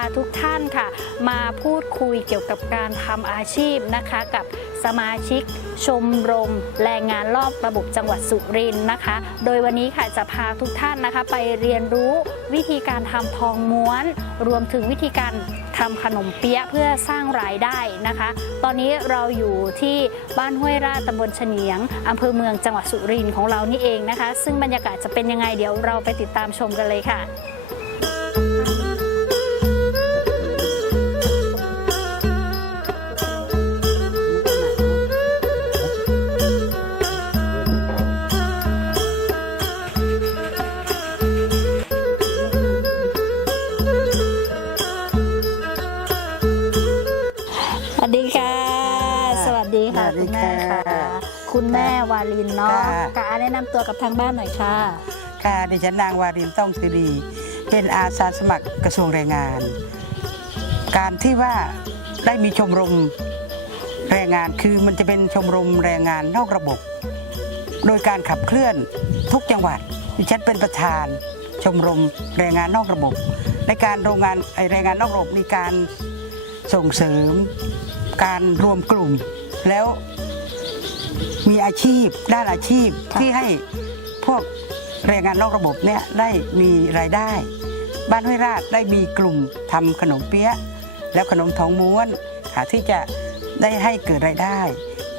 าทุกท่านค่ะ มาพูดคุยเกี่ยวกับการทำอาชีพนะคะ กับสมาชิก ชมรม แรงงานรอบระบบจังหวัดสุรินทร์นะคะ โดยวันนี้ค่ะจะพาทุกท่านนะคะ ไปเรียนรู้วิธีการทำทองม้วน รวมถึงวิธีการทำขนมเปี๊ยะเพื่อสร้างรายได้นะคะ ตอนนี้เราอยู่ที่บ้านห้วยราชตำบลเฉนียงอำเภอเมืองจังหวัดสุรินทร์ของเรานี่เองนะคะ ซึ่งบรรยากาศจะเป็นยังไงเดี๋ยวเราไปติดตามชมกันเลยค่ะาลินเนาะค่ะกะแนะนำตัวกับทางบ้านหน่อยค่ะ ค่ะดิฉันนางวารินต้องสิรีเป็นอาสาสมัครกระทรวงแรงงาน การที่ว่าได้มีชมรมแรงงานคือมันจะเป็นชมรมแรงงานนอกระบบ โดยการขับเคลื่อนทุกจังหวัดดิฉันเป็นประธาน ชมรมแรงงานนอกระบบ ในการโรงงานไอ้แรงงานนอกระบบมีการส่งเสริม การรวมกลุ่ม แล้วมี อาชีพด้านอาชีพค่ะที่ให้พวกแรงงานนอกระบบเนี่ยได้มีรายได้ บ้านห้วยราชได้มีกลุ่มทำขนมเปี๊ยะ แล้วขนมท้องม้วนค่ะที่จะได้ให้เกิดรายได้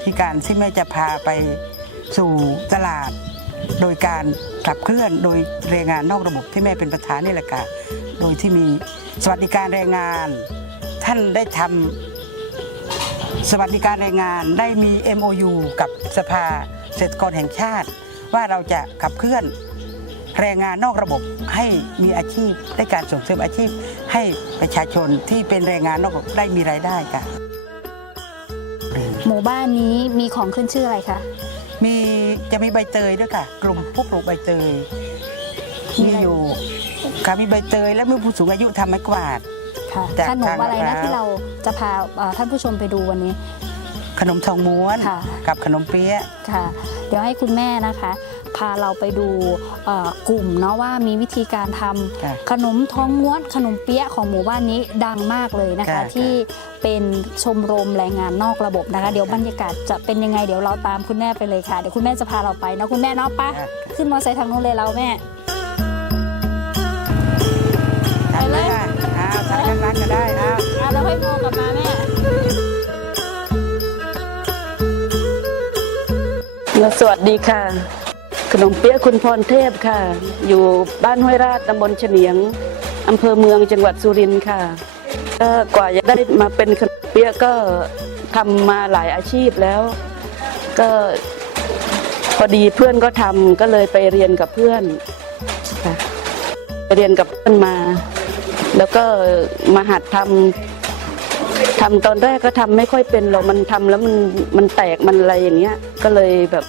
ที่การที่แม่จะพาไปสู่ตลาด โดยการขับเคลื่อนโดยแรงงานนอกระบบที่แม่เป็นประธานนี่แหละค่ะโดยที่มีสวัสดิการแรงงาน ท่านได้ทำ สวัสดิการแรงงานได้มี MOU กับสภาเกษตรกรแห่งชาติ ว่าเราจะขับเคลื่อนแรงงานนอกระบบให้มีอาชีพได้การส่งเสริมอาชีพ ให้ประชาชนที่เป็นแรงงานนอกระบบได้มีรายได้ค่ะ หมู่บ้านนี้มีของขึ้นชื่ออะไรคะ มีจะมีใบเตยด้วยค่ะ กลุ่มผู้ปลูกใบเตยมีอะไรอยู่ค่ะมีใบเตยและมีผู้สูงอายุทำไม้กวาด ค่ะจากขนมอะไรทางนะร้านที่เราจะพาเอ่อท่านผู้ชมไปดูวันนี้ ขนมทองม้วนค่ะ กับขนมเปี๊ยะ ค่ะ เดี๋ยวให้คุณแม่นะคะ พาเราไปดูเอ่อกลุ่มเนาะว่ามีวิธีการทำค่ะขนมท้องม้วน ขนมเปี๊ยะของหมู่บ้านนี้ดังมากเลยนะคะ ค่ะที่เป็นชมรมแรงงานนอกระบบนะคะ เดี๋ยวบรรยากาศจะเป็นยังไงเดี๋ยวเราตามคุณแม่ไปเลยค่ะเดี๋ยวคุณแม่จะพาเราไปเนาะคุณแม่เนาะปะค่ะ ขึ้นมอเตอร์ไซค์ทางนู้นเลยเราแม่าวทำข้างร้านก็ได้อ้าวอะเราให้โมกลับมาแม่สวัสดีค่ะ ขนมเปี๊ยะคุณพรเทพค่ะ อยู่บ้านห้วยราชตำบลเฉนียงอำเภอเมืองจังหวัดสุรินทร์ค่ะก็กว่าจะได้มาเป็นขนมเปี๊ยะก็ทำมาหลายอาชีพแล้ว ก็พอดีเพื่อนก็ทำก็เลยไปเรียนกับเพื่อนค่ะไปเรียนกับเพื่อนมา แล้วก็มาหัดทำทำตอนแรกก็ทำไม่ค่อยเป็นหรอกมันทำแล้วมันมันแตกมันอะไรอย่างเงี้ย ก็เลยแบบ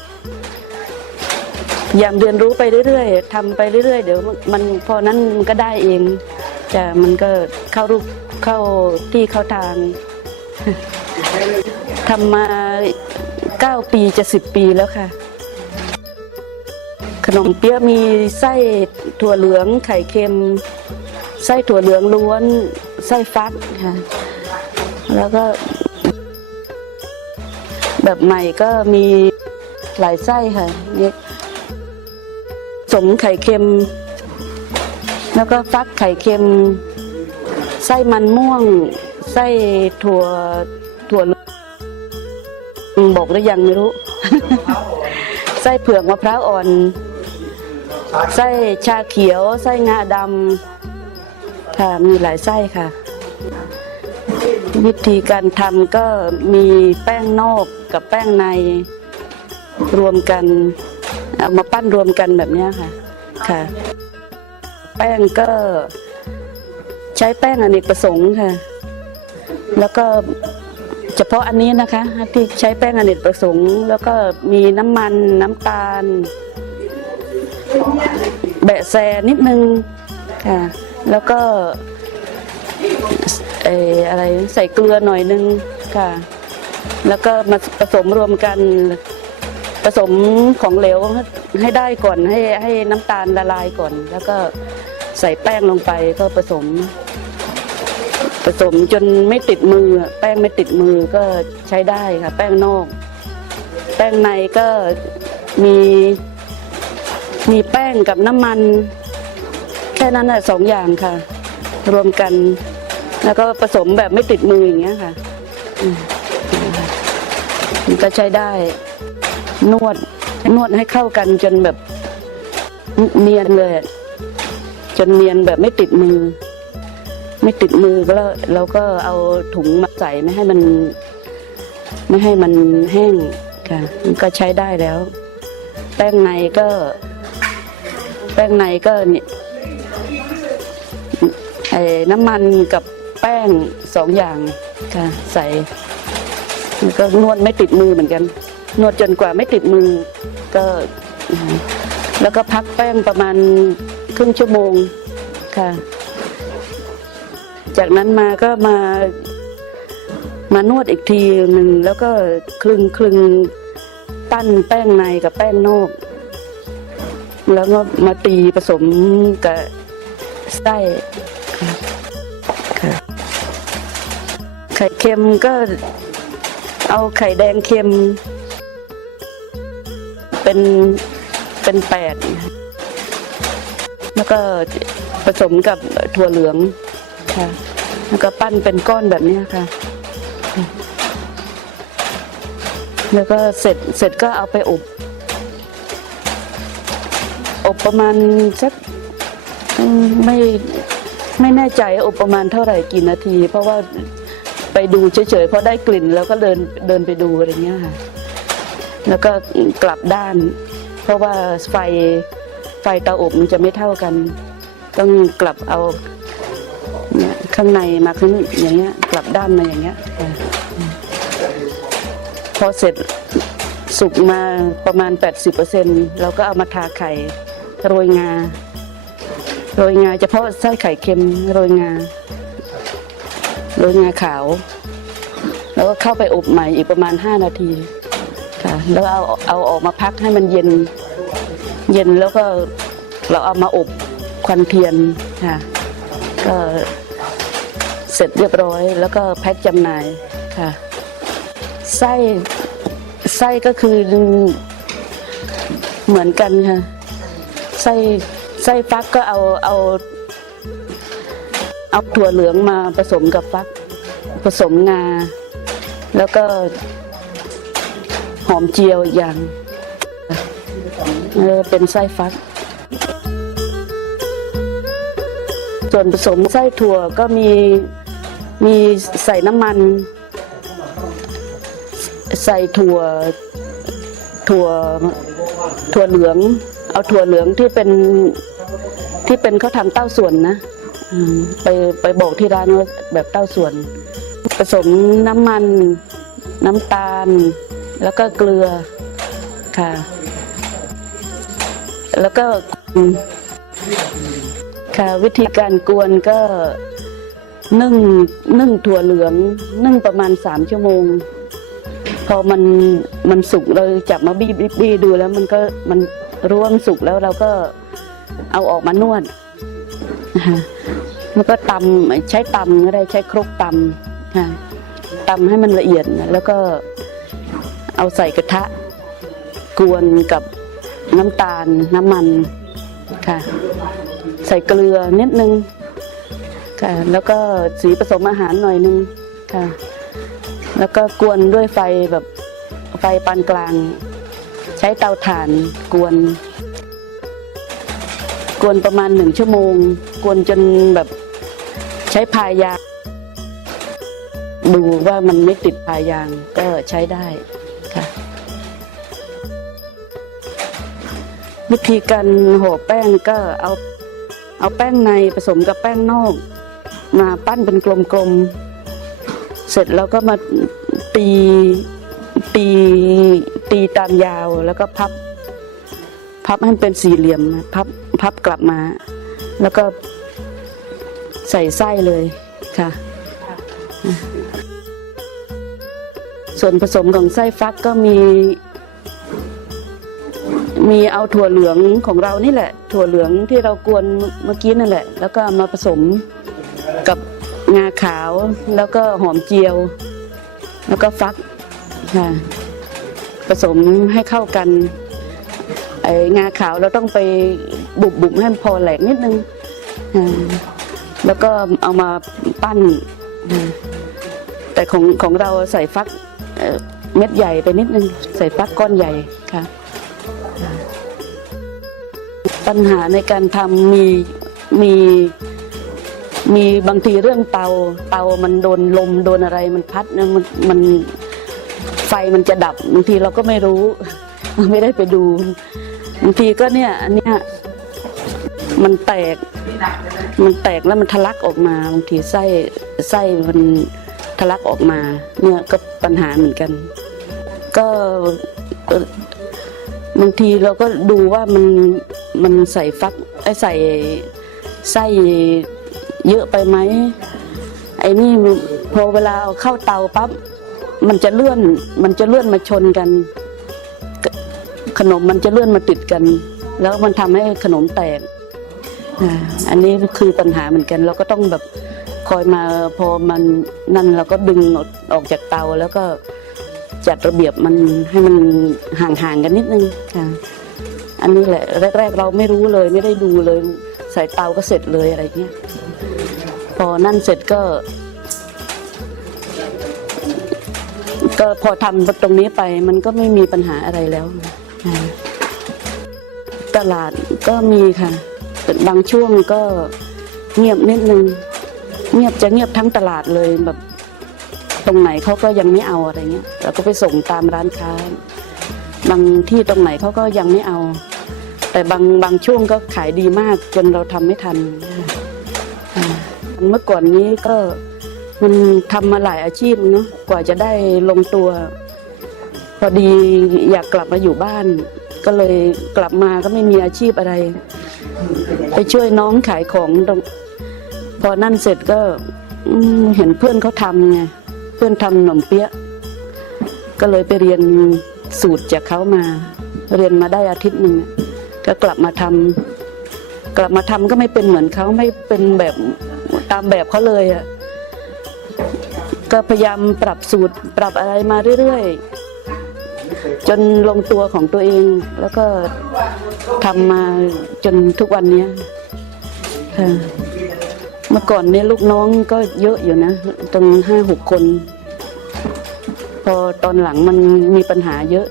ยามเรียนรู้ไปเรื่อยๆทำไปเรื่อยๆ เดี๋ยวมันพอนั้นมันก็ได้เองจะมันก็เข้ารูปเข้าที่เข้าทางทำมาเก้าปีจะสิบปีแล้วค่ะ ขนมเปี๊ยะมีไส้ถั่วเหลืองไข่เค็ม ไส้ถั่วเหลืองล้วน ไส้ฟักค่ะ แล้วก็ แบบใหม่ก็มีหลายไส้ค่ะนี่สมไข่เค็ม แล้วก็ฟักไข่เค็ม ไส้มันม่วง ไส้ถั่วถั่วเลืองบอกหรือยังไม่รู้ ไส้เผือกมะพร้าวอ่อน ไส้ชาเขียว ไส้งาดำ ค่ะมีหลายไส้ค่ะ วิธีการทำก็มีแป้งนอกกับแป้งในรวมกันเอามาปั้นรวมกันแบบนี้ค่ะค่ะ แป้งก็ใช้แป้งอเนกประสงค์ค่ะ แล้วก็เฉพาะอันนี้นะคะที่ใช้แป้งอเนกประสงค์ แล้วก็มีน้ำมันน้ำตาล แบะแซนิดนึงค่ะ แล้วก็เอออะไรใส่เกลือหน่อยนึงค่ะ แล้วก็มาผสมรวมกันผสมของเหลวให้ได้ก่อนให้ให้น้ำตาลละลายก่อน แล้วก็ใส่แป้งลงไปก็ผสม ผสมจนไม่ติดมือ แป้งไม่ติดมือก็ใช้ได้ค่ะ แป้งนอก แป้งในก็มีมีแป้งกับน้ำมัน ค่นั้นแหะสองอย่างค่ะ รวมกัน แล้วก็ผสมแบบไม่ติดมืออย่างเงี้ยค่ะมันก็ใช้ได้ นวดนวดให้เข้ากันจนแบบเนียนเลย จนเนียนแบบไม่ติดมือ ไม่ติดมือก็แล้วเราก็เอาถุงมาใส่ไม่ให้มัน ไม่ให้มันแห้งค่ะ มันก็ใช้ได้แล้ว แป้งในก็ แป้งในก็เนี่ย ไอ้น้ำมันกับแป้งสองอย่างค่ะใส่แล้วก็นวดไม่ติดมือเหมือนกัน นวดจนกว่าไม่ติดมือก็อืมแล้วก็พักแป้งประมาณครึ่งชั่วโมงค่ะ จากนั้นมาก็มามานวดอีกทีหนึ่งแล้วก็คลึงคลึงปั้นแป้งในกับแป้งนอก แล้วก็มาตีผสมกับไส้ ค่ะไข่เค็มก็เอาไข่แดงเค็ม เป็นเป็นแปดแล้วก็ผสมกับถั่วเหลืองค่ะ แล้วก็ปั้นเป็นก้อนแบบนี้ค่ะ แล้วก็เสร็จเสร็จก็เอาไปอบ อบประมาณสักไม่ ไม่แน่ใจอบประมาณเท่าไหร่กี่นาที เพราะว่าไปดูเฉยๆเพราะได้กลิ่นแล้วก็เดินเดินไปดูอะไรเงี้ยค่ะแล้วก็กลับด้าน เพราะว่าไฟไฟเตาอบมันจะไม่เท่ากัน ต้องกลับเอาเนี่ยข้างในมาข้างอย่างเงี้ย กลับด้านมาอย่างเงี้ยพอเสร็จสุกมาประมาณ 80%เราก็เอามาทาไข่โรยงา โรยงาเฉพาะไส้ไข่เค็มโรยงาโรยงาขาว แล้วก็เข้าไปอบใหม่อีกประมาณ 5 นาทีค่ะแล้วเอาเอาออกมาพักให้มันเย็น เย็นแล้วก็เราเอามาอบควันเทียนค่ะก็เสร็จเรียบร้อยแล้วก็แพ็คจำหน่ายค่ะไส้ไส้ก็คือเหมือนกันค่ะไส้ ไส้ฟักก็เอาเอาเอาถั่วเหลืองมาผสมกับฟัก ผสมงา แล้วก็หอมเจียวอีกอย่างเออเป็นไส้ฟัก ส่วนผสมไส้ถั่วก็มีมีใส่น้ำมัน ใส่ถั่วถั่วถั่วเหลือง เอาถั่วเหลืองที่เป็น ที่เป็นเขาทำเต้าส่วนนะอไปไปบอกที่ร้านว่าแบบเต้าส่วน ผสมน้ำมัน น้ำตาล แล้วก็เกลือค่ะ แล้วก็ค่ะวิธีการกวนก็นึ่งนึ่งถั่วเหลือง นึ่งประมาณสามชั่วโมง พอมันมันสุกเราจับมาบี้บี้บี้ดูแล้วมันก็มันร่วมนสุกแล้วเราก็ เอาออกมานวดนะคะแล้วก็ตำใช้ตำก็ได้ใช้ครกตำค่ะตำให้มันละเอียดแล้วก็เอาใส่กระทะ กวนกับน้ำตาลน้ำมันค่ะ ใส่เกลือนิดนึงค่ะแล้วก็สีผสมอาหารหน่อยนึงค่ะ แล้วก็กวนด้วยไฟแบบไฟปานกลาง ใช้เตาถ่านกวน กวนประมาณหนึ่งชั่วโมง กวนจนแบบใช้พายาง ดูว่ามันไม่ติดพายางก็ใช้ได้ค่ะ วิธีการห่อแป้งก็เอาเอาแป้งในผสมกับแป้งนอก มาปั้นเป็นกลมๆ เสร็จแล้วก็มาตีตีตีตามยาวแล้วก็พับ พับให้เป็นสี่เหลี่ยมพับ พับกลับมา แล้วก็ใส่ไส้เลยค่ะ ส่วนผสมของไส้ฟักก็มี มีเอาถั่วเหลืองของเรานี่แหละ ถั่วเหลืองที่เรากวนเมื่อกี้นั่นแหละ แล้วก็มาผสมกับงาขาวแล้วก็หอมเจียว แล้วก็ฟักค่ะผสมให้เข้ากันไอ้งาขาวเราต้องไป บุบบุบให้พอแหลกนิดนึงแล้วก็เอามาปั้น แต่ของของเราใส่ฟักเอ่อเม็ดใหญ่ไปนิดนึง ใส่ฟักก้อนใหญ่ค่ะปัญหาในการทำมีมีมีบางทีเรื่องเตาเตามันโดนลมโดนอะไรมันพัดนะมันมันไฟมันจะดับบางทีเราก็ไม่รู้ ไม่ได้ไปดูบางทีก็เนี่ยอันเนี้ย มันแตก มันแตกแล้วมันทะลักออกมาบางทีไส้ไส้มันทะลักออกมา เนี่ยก็ปัญหาเหมือนกัน ก็บางทีเราก็ดูว่ามันมันใส่ฟักไอใส่ไส้เยอะไปไหมไอ้นี่พอเวลาเข้าเตาปั๊บมันจะเลื่อนมันจะเลื่อนมาชนกัน ขนมมันจะเลื่อนมาติดกัน แล้วมันทำให้ขนมแตก อ่าอันนี้คือปัญหาเหมือนกัน เราก็ต้องแบบคอยมาพอมันนั่นเราก็ดึงออกออกจากเตาแล้วก็จัดระเบียบมันให้มันห่างๆกันนิดนึงค่ะ อันนี้แหละแรกๆเราไม่รู้เลยไม่ได้ดูเลยใส่เตาก็เสร็จเลยอะไรเงี้ยพอนั่นเสร็จก็ ก็พอทำตรงนี้ไปมันก็ไม่มีปัญหาอะไรแล้วอ่าตลาดก็มีค่ะแต่ บางช่วงก็เงียบนิดนึง เงียบจะเงียบทั้งตลาดเลยแบบ ตรงไหนเขาก็ยังไม่เอาอะไรเงี้ยเราก็ไปส่งตามร้านค้า บางที่ตรงไหนเขาก็ยังไม่เอา แต่บางบางช่วงก็ขายดีมากจนเราทำไม่ทันเมื่อก่อนนี้ก็มันทำมาหลายอาชีพเนาะกว่าจะได้ลงตัว พอดีอยากกลับมาอยู่บ้าน ก็เลยกลับมาก็ไม่มีอาชีพอะไร ไปช่วยน้องขายของตรงพอนั่นเสร็จก็เห็นเพื่อนเขาทำไงเพื่อนทำขนมเปี๊ยะก็เลยไปเรียนสูตรจากเขามา เรียนมาได้อาทิตย์หนึ่งก็กลับมาทำกลับมาทำก็ไม่เป็นเหมือนเขาไม่เป็นแบบตามแบบเขาเลยอะก็พยายามปรับสูตรปรับอะไรมาเรื่อยๆ จนลงตัวของตัวเอง แล้วก็ ทำมาจนทุกวันเนี้ยค่ะเมื่อก่อนเนี่ยลูกน้องก็เยอะอยู่นะตรงห้าหกคน พอตอนหลังมันมีปัญหาเยอะ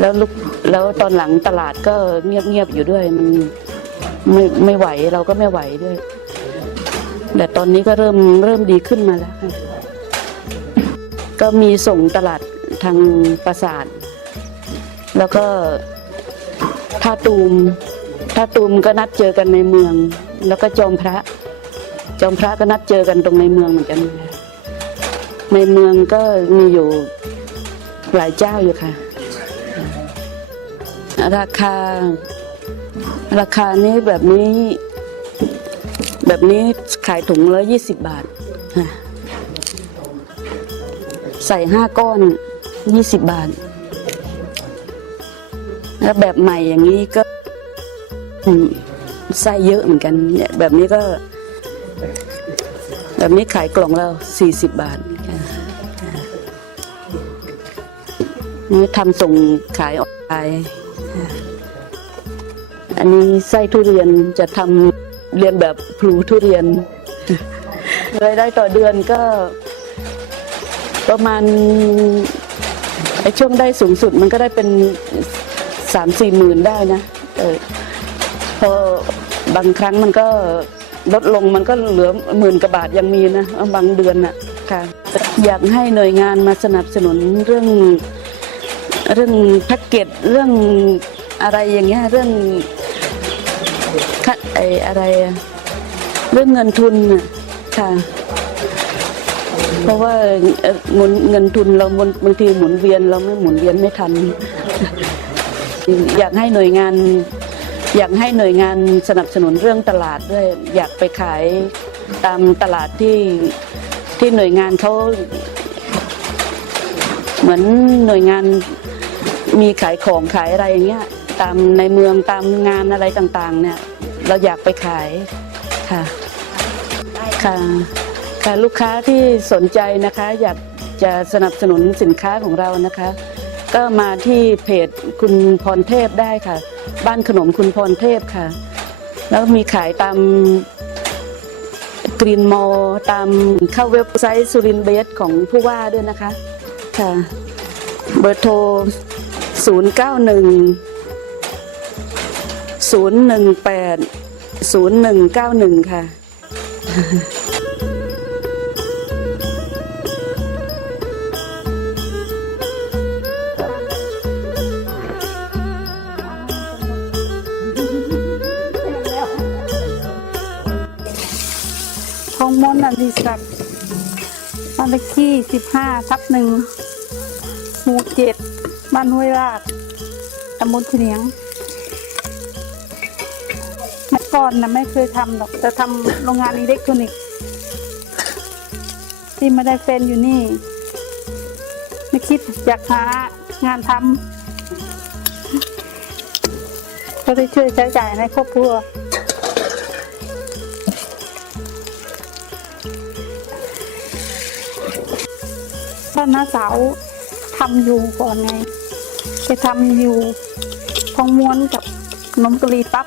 แล้วลูกแล้วตอนหลังตลาดก็เงียบๆอยู่ด้วย มันไม่ไม่ไหวเราก็ไม่ไหวด้วย แต่ตอนนี้ก็เริ่มเริ่มดีขึ้นมาแล้ว ก็มีส่งตลาดทางปราสาท แล้วก็ ท่าตูมท่าตูมก็นัดเจอกันในเมือง แล้วก็จอมพระ จอมพระก็นัดเจอกันตรงในเมืองเหมือนกัน ในเมืองก็มีอยู่หลายเจ้าอยู่ค่ะ ราคา ราคานี้แบบนี้ แบบนี้ขายถุงละยี่สิบบาท ใส่ห้าก้อนยี่สิบบาท แล้วแบบใหม่อย่างนี้ก็ไส้เยอะเหมือนกันเนี่ยแบบนี้ก็ แบบนี้ขายกล่องละสี่สิบบาทนี่ทำส่งขายออนไลน์อันนี้ไส้ทุเรียนจะทำเรียนแบบพลูทุเรียนรายได้ต่อเดือนก็ ประมาณไอ้ช่วงได้สูงสุดมันก็ได้เป็น สามสี่หมื่นได้นะเออพอบางครั้งมันก็ลดลงมันก็เหลือหมื่นกว่าบาทยังมีนะบางเดือนน่ะค่ะ อยากให้หน่วยงานมาสนับสนุนเรื่องเรื่องแพ็กเกจเรื่องอะไรอย่างเงี้ยเรื่องคัดไออะไรเรื่องเงินทุนน่ะค่ะ เพราะว่าเอ่อหมุนเงินทุนเราบางทีหมุนเวียนเราไม่หมุนเวียนไม่ทัน อยากให้หน่วยงาน อยากให้หน่วยงานสนับสนุนเรื่องตลาดด้วย อยากไปขายตามตลาดที่ที่หน่วยงานเขาเหมือนหน่วยงานมีขายของขายอะไรอย่างเงี้ยตามในเมืองตามงานอะไรต่างๆ เนี่ย เราอยากไปขายค่ะค่ะค่ะลูกค้าที่สนใจนะคะ อยากจะสนับสนุนสินค้าของเรานะคะ ก็มาที่เพจคุณพรเทพได้ค่ะ บ้านขนมคุณพรเทพค่ะ แล้วมีขายตามกรีนมอลตามเข้าเว็บไซต์สุรินเบสของผู้ว่าด้วยนะคะ ค่ะ เบอร์โทร 091 018 0191 ค่ะ มนต์อดิศักบ้านเลขที่สิบห้าทับหนึ่งหมู่เจ็ดบ้านห้วยราชตำบลเฉียงเมื่อก่อนนะไม่เคยทำหรอกแต่ทำโรงงานอิเล็กทรอนิกส์ที่ไม่ได้แฟนอยู่นี่ ไม่คิดอยากหางานทำก็ได้ช่วยใช้จ่ายในครอบครัว ถ้าน้าสาวทำอยู่ก่อนไงไปทำอยู่ทองม้วนกับนมกะหรี่ปั๊บ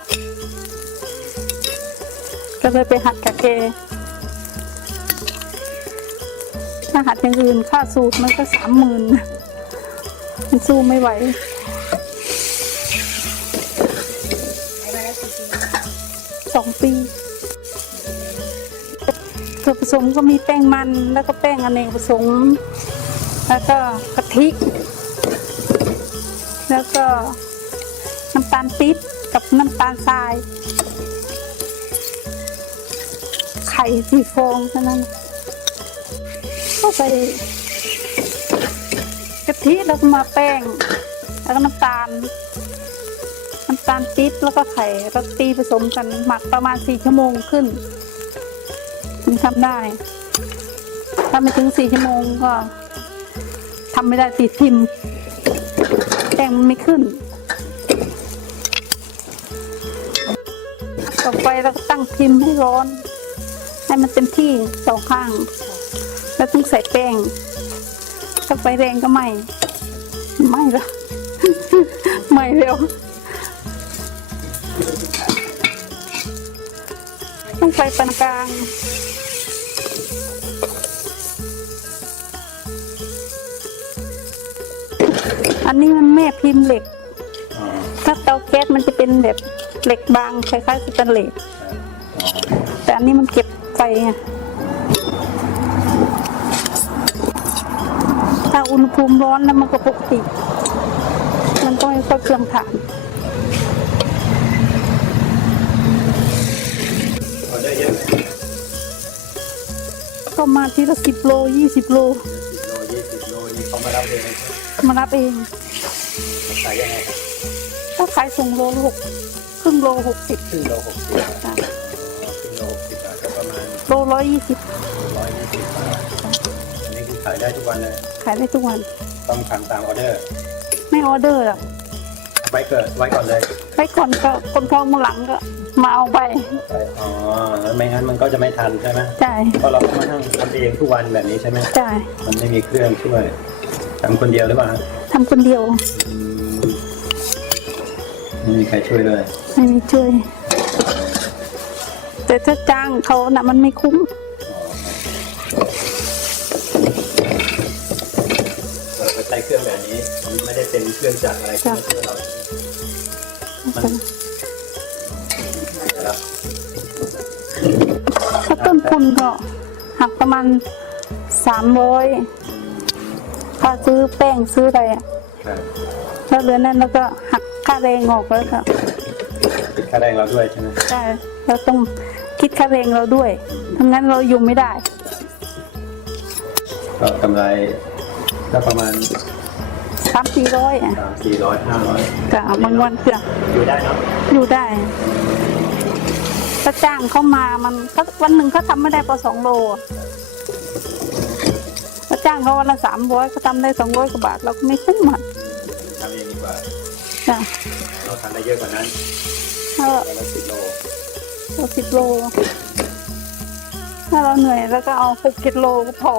ก็เลยไปหัดกับแกถ้าหัดอย่างอื่นค่าสูตรมันก็สามหมื่นมันสู้ไม่ไหวสองปีส่วนผสมก็มีแป้งมันแล้วก็แป้งอเนกประสงค์ แล้วก็กะทิ แล้วก็น้ำตาลปี๊บกับน้ำตาลทราย ไข่สี่ฟองเท่านั้นก็ใส่กะทิแล้วก็มาแป้ง แล้วก็น้ำตาล น้ำตาลปี๊บแล้วก็ไข่แล้วก็ตีผสมกันหมักประมาณสี่ชั่วโมงขึ้นถึงทำได้ถ้าไม่ถึงสี่ชั่วโมงก็ ทำไม่ได้ติดพิมพ์แป้งมันไม่ขึ้น ต่อไปเราก็ตั้งพิมพ์ให้ร้อน ให้มันเต็มที่สองข้าง แล้วต้องใส่แป้งถ้าไฟแรงก็ไหม่ไหม่ละไหม่เร็วต้องไฟปานกลาง อันนี้มันแม่พิมพ์เหล็ก ถ้าเตาแก๊สมันจะเป็นแบบเหล็กบางคล้ายๆสแตนเลสแต่อันนี้มันเก็บไฟไงถ้าอุณหภูมิร้อนแล้วมันก็ปกติ มันก็ไม่ค่อยเครื่องถ่านออเดอร์เยอะไหมสิบก็มาทีละสิบโลยี่สิบโล รับเองไหมครับมารับเองขายยังไงครับถ้าขายส่งโลละหกครึ่งโลหกสิบครึ่งโลหกสิบอ๋อครึ่งโลหกสิบบาทก็ประมาณโลร้อยยี่สิบร้อยยี่สิบบาทอันนี้คือขายได้ทุกวันเลย ขายได้ทุกวัน ต้องทำตามออเดอร์ ไม่ออเดอร์หรอกไว้เกิดไว้ก่อนเลยไปก่อนก็คนท้องมาหลังก็มาเอาไปใช่อ๋อแล้วไม่งั้นมันก็จะไม่ทันใช่ไหมจ่ายเพราะเราต้องมานั่งทำเองทุกวันแบบนี้ใช่ไหมจ่ายมันไม่มีเครื่องช่วย ทำคนเดียวหรือเปล่าฮะทำคนเดียวอืมไม่มีใครช่วยเลยไม่มีช่วย แต่ถ้าจ้างเขาน่ะมันไม่คุ้ม เราไปใช้เครื่องแบบนี้มันไม่ได้เป็นเครื่องจักรอะไรที่มาช่วยเรามันแล้วถ้าต้นทุนก็หักประมาณสามร้อย ค่าซื้อแป้งซื้ออะไรอะครับแล้วเหลือนั้นแล้วก็หักค่าแรงออกแล้วก็คิดค่าแรงเราด้วยใช่ไหมได้เราต้องคิดค่าแรงเราด้วยทั้งนั้นเราอยู่ไม่ได้ ก็กำไรก็ประมาณสามสี่ร้อยอะสามสี่ร้อยห้าร้อยก็บางวันเกือบอยู่ได้เนาะอยู่ได้ถ้าจ้างเขามามันเขาวันหนึ่งเขาทำไม่ได้พอสองโลอะถ้าจ้างเขาวันละสามร้อยเขาทำได้สองร้อยกว่าบาทเราก็ไม่คุ้มอะทำเองดีกว่าทำได้เยอะกว่านั้นถ้าวันละสิบโลเราสิบโล ถ้าเราเหนื่อยแล้วก็เอาหกกิโลก็พอ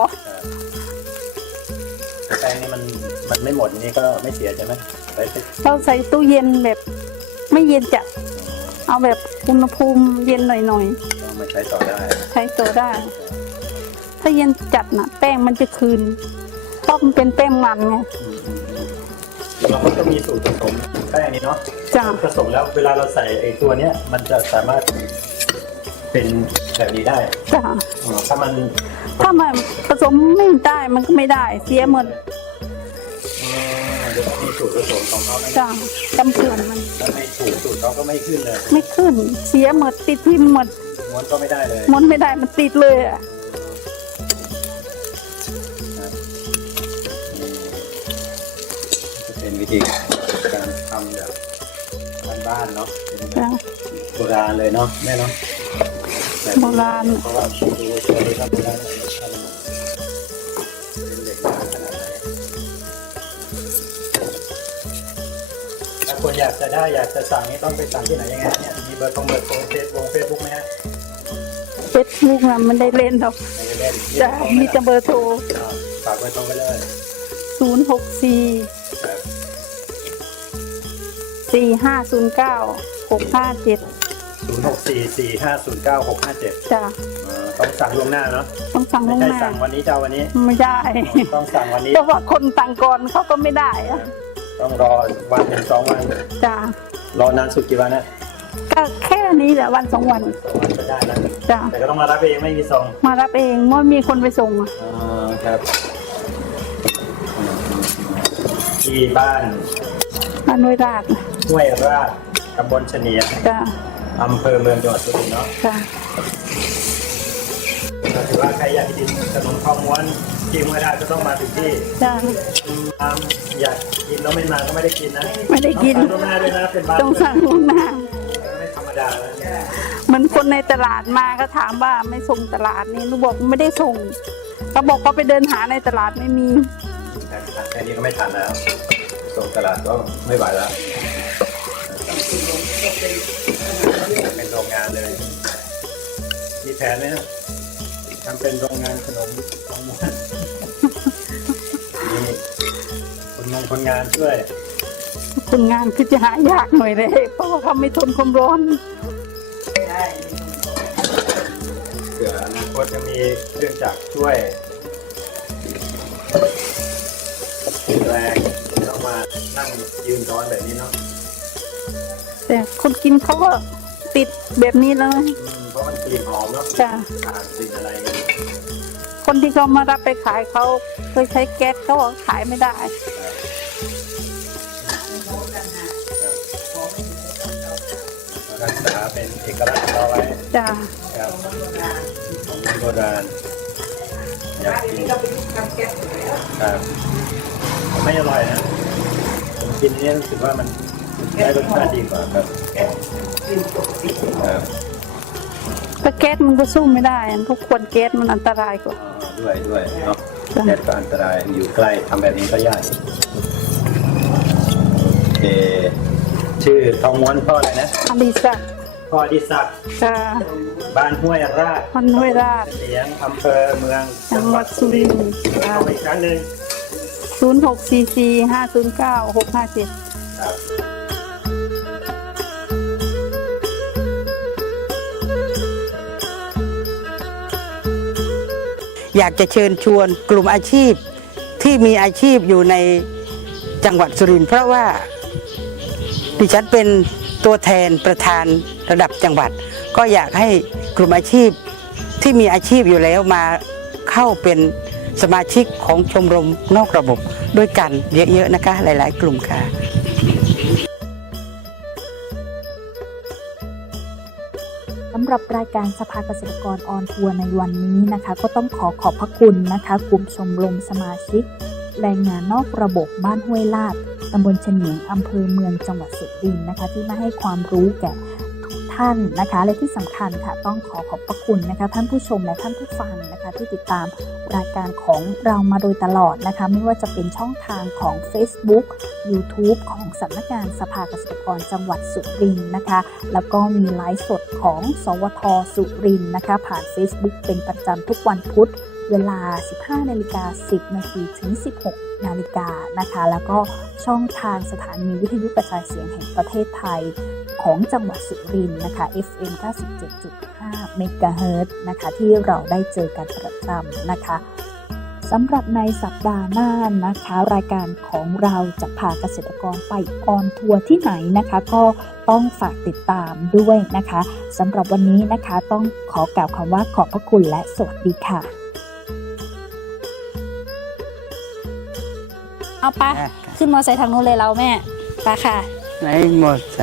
แป้งนี่มันมันไม่หมดนี่ก็ไม่เสียใช่ไหมไปไปเราใส่ตู้เย็นแบบ ไม่เย็นจัดเอาแบบอุณหภูมิเย็นหน่อยก็มาใช้ต่อได้ๆใช้ตัวได้ ถ้าเย็นจัดนะแป้งมันจะคืนเพราะมันเป็นแป้งมันไงเราก็จะมีสูตรผสมแป้งนี้เนาะจ้ะผสมแล้วเวลาเราใส่ไอ้ตัวเนี้ยมันจะสามารถเป็นแบบนี้ได้จ้ะอ๋อถ้ามัน ถ้ามันผสมไม่ได้มันก็ไม่ได้ เสียหมดอ๋อเดี๋ยวมีสูตรผสมของเขานะจ้ะจำเสื่อนมันแล้วไม่ถูกสูตรเขาก็ไม่ขึ้นเลย ไม่ขึ้น เสียหมดติดพิมพ์หมดม้วนก็ไม่ได้เลยม้วนไม่ได้มันติดเลยอะ วิธีการทำแบบบ้านๆเนาะเป็นแบบจ้ะโบราณเลยเนาะแม่เนาะแบบโบราณเพราะว่าดูตัวนี้ครับโบราณเป็นเด็กนานขนาดไหนถ้าคนอยากจะได้อยากจะสั่งนี่ต้องไปสั่งที่ไหนยังไงเนี่ยมีเบอร์โทรเบอร์โทรเฟซบุ๊กเฟซบุ๊กไหมฮะเฟซบุ๊กนะมันได้เล่นหรอกไม่ได้เล่นจ้ะมีแต่เบอร์โทรอ่าฝากเบอร์โทรไว้เลยศูนย์หก สี่ครับสี่ห้าศูนย์เก้าหกห้าเจ็ดศูนย์หกสี่สี่ห้าศูนย์เก้าหกห้าเจ็ดจ้ะต้องสั่งล่วงหน้าเนาะต้องสั่งไม่ล่วงใช่หน้าสั่งวันนี้จะเอาวันนี้ ไม่ได้ต้องสั่งวันนี้ เพราะว่าคนต่างก่อนเขาก็ไม่ได้อะต้องรอวันหนึ่งสองวัน จ้ะรอนานสุดกี่วันนะก็แค่นี้แหละวันสองวันสองวันก็ได้นะจ้ะแต่ก็ต้องมารับเองไม่มีส่งมารับเองเมื่อมีคนไปส่งอะอ๋อครับที่บ้านบ้านน้วยราช ห้วยราชตำบลเฉนียงจ้ะอำเภอเมืองจังหวัดสุรินทร์เนาะจ้ะก็ถือว่าใครอยากกินขนมข้าวม้วนที่ห้วยราชก็ต้องมาถึงที่จ้ะตามอยากกินแล้วไม่มาก็ไม่ได้กินนะไม่ได้กิน ต้องสั่งล่วงหน้าด้วยนะเป็นบ้านต้องสั่งล่วงหน้า ไม่ธรรมดาแล้วเหมือนคนในตลาดมาก็ถามว่าไม่ส่งตลาดนี่หนูบอกไม่ได้ส่งเขาบอกเขาไปเดินหาในตลาดไม่มี แต่แค่นี้ก็ไม่ทันแล้วส่งตลาดก็ไม่ไหวแล้ว เป็นโรงงานเลย มีแผนไหมครับทำเป็นโรงงานขนมของม้วนมีคนงานคนงานช่วย คนงานคือจะหายากหน่อยเลยเพราะว่าเขาไม่ทนความร้อนเผื่ออนาคตจะมีเครื่องจักรช่วยแรงต้องมานั่งยืนร้อนแบบนี้เนาะ แต่คนกินเขาก็ติดแบบนี้เลยอืมเพราะมันกลิ่นหอมเนาะจ้ะทานกลิ่นอะไรกันคนที่เขามารับไปขายเขาเคยใช้แก๊สเขาบอกขายไม่ได้ รักษาเป็นเอกลักษณ์ของเราไว้จ้ะครับของโบราณอยากกินครับไม่อร่อยนะผมกินเนี่ยรู้สึกว่ามัน ได้รสชาติดีกว่าครับครับแต่แก๊สมันก็สู้ไม่ได้ทุกคนแก๊สมันอันตรายกว่าอ๋อด้วยด้วยเนาะจ้ะแดดก็อันตรายอยู่ใกล้ทำแบบนี้ก็ยากโอเคชื่อทองม้วนพ่ออะไรนะอลิสักพ่ออดิศักดิ์จ้ะบ้านห้วยราชพันห้วยราชเสียงอำเภอเมืองจังหวัดสุรินทร์เอาอีกครั้งหนึ่งศูนย์หกสี่สี่ห้าศูนย์เก้าหกห้าเจ็ดครับ อยากจะเชิญชวนกลุ่มอาชีพที่มีอาชีพอยู่ในจังหวัดสุรินทร์เพราะว่าดิฉันเป็นตัวแทนประธานระดับจังหวัด ก็อยากให้กลุ่มอาชีพที่มีอาชีพอยู่แล้วมาเข้าเป็นสมาชิกของชมรมนอกระบบด้วยกันเยอะๆนะคะ หลาย ๆ กลุ่มค่ะำหรับรายการสภาเกษตรกรออนทัวร์ในวันนี้นะคะ ก็ต้องขอขอบพระคุณนะคะ กลุ่มชมรมสมาชิกแรงงานนอกระบบบ้านห้วยลาดตำบลเฉนียงอำเภอเมืองจังหวัดสุรินทร์นะคะ ที่มาให้ความรู้แก่ ท่านนะคะ และที่สำคัญค่ะต้องขอขอบพระคุณนะคะ ท่านผู้ชมและท่านผู้ฟังนะคะ ที่ติดตามรายการของเรามาโดยตลอดนะคะ ไม่ว่าจะเป็นช่องทางของ Facebook YouTube ของสำนักงานสภาเกษตรกรจังหวัดสุรินทร์นะคะ แล้วก็มีไลฟ์สดของสวทสุรินทร์นะคะ ผ่าน Facebook เป็นประจำทุกวันพุธเวลา 15นาฬิกา10นาทีถึง 16 นาฬิกานะคะ แล้วก็ช่องทางสถานีวิทยุกระจายเสียงแห่งประเทศไทยของจังหวัดสุรินทร์นะคะ FM 97.5 เมกะเฮิรตซ์นะคะ ที่เราได้เจอกันประจำนะคะสำหรับในสัปดาห์หน้านะคะ รายการของเราจะพาเกษตรกรไปออนทัวร์ที่ไหนนะคะ ก็ต้องฝากติดตามด้วยนะคะสำหรับวันนี้นะคะต้องขอกล่าวคำว่าขอบพระคุณและสวัสดีค่ะ เอาปะขึ้นมอไซค์ทางนู้นเลยเราแม่ไปค่ะ ไหนหมดใจ